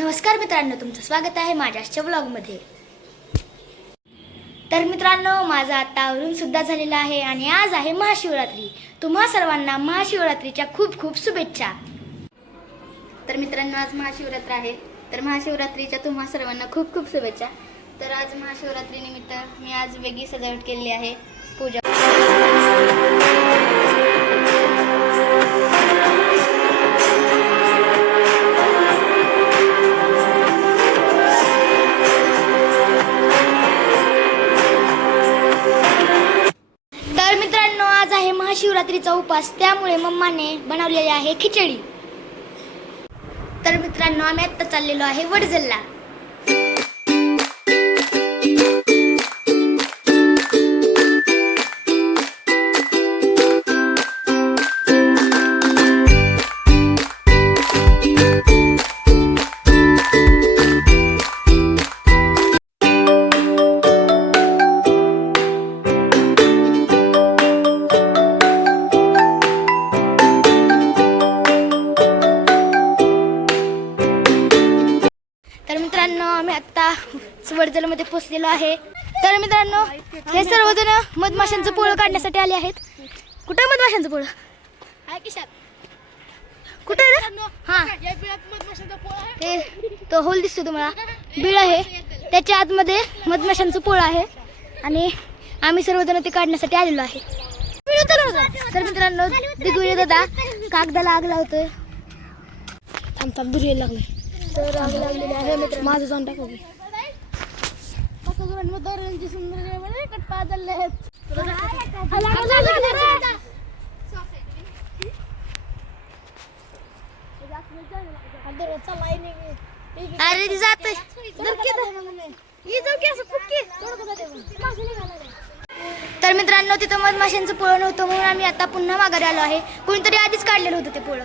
नमस्कार मित्रांनो, तुमचं स्वागत आहे माझ्या आजच्या ब्लॉगमध्ये। तर मित्रांनो, माझा आता आवरून सुद्धा झालेला आहे आणि आज आहे महाशिवरात्री। तुम्हा सर्वांना महाशिवरात्रीच्या खूप खूप शुभेच्छा। तर मित्रांनो, आज महाशिवरात्र आहे, तर महाशिवरात्रीच्या तुम्हा सर्वांना खूप खूप शुभेच्छा। तर आज महाशिवरात्री निमित्त मी आज वेगळी सजावट केली आहे, पूजा। तर मित्रांनो, आज आहे महाशिवरात्रीचा उपास, त्यामुळे मम्माने बनवलेली आहे खिचडी। तर मित्रांनो, आम्ही आता चाललेलो आहे वडजलला। तर मित्रांनो, आम्ही आता वडजलमध्ये पोहोचलेलो आहे। तर मित्रांनो, हे सर्वजण मधमाशांचं पोळं काढण्यासाठी आले आहेत। कुठे मधमाशांचं पोळं आहे? किशात कुठे रे? हां, ते तो होल दिसतो तुम्हाला, बीळ आहे, त्याच्या आतमध्ये मधमाशांचं पोळं आहे आणि आम्ही सर्वजण ते काढण्यासाठी आलेलो आहे। तर मित्रांनो, दिगुळे दादा कागदाला आग लावतोय। थांब दुर्ये लागले, तर आग लागलेली आहे मित्र। माझं जाऊन टाकू अरे ती जात। तर मित्रांनो, तिथं मधमाशांचं पोळं नव्हतं म्हणून आम्ही आता पुन्हा माघारी आलो आहे। कोणीतरी आधीच काढलेलं होतं ते पोळं।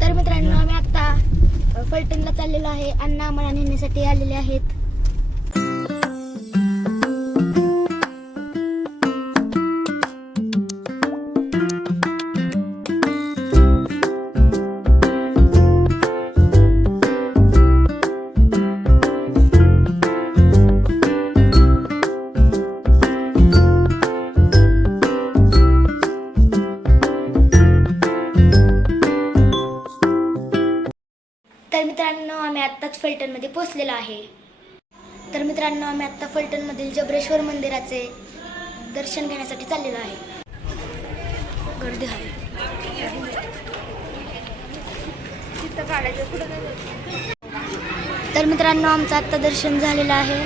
तर मित्रांनो, आम्ही आता फलटणला चाललेलो आहे। अण्णा आम्हाला नेण्यासाठी आलेले आहेत। तर मित्रांनो, आम्ही आत्ताच फलटणमध्ये पोहोचलेलो आहे। तर मित्रांनो आम्ही आत्ता फलटणमधील जबरेश्वर मंदिराचे दर्शन घेण्यासाठी चाललेलो आहे. गर्दी आहे. तर मित्रांनो आमचं आत्ता दर्शन झालेलं आहे.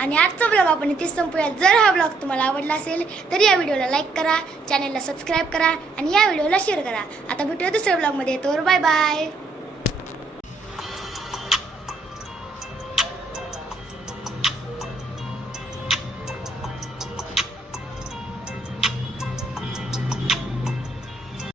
आणि आजचा ब्लॉग आपण इथेच संपूया. जर हा ब्लॉग तुम्हाला आवडला असेल तर या व्हिडिओला लाईक करा, चॅनलला सबस्क्राईब करा आणि या व्हिडिओला शेअर करा. आता भेटूया दुसऱ्या ब्लॉगमध्ये. तर बाय बाय.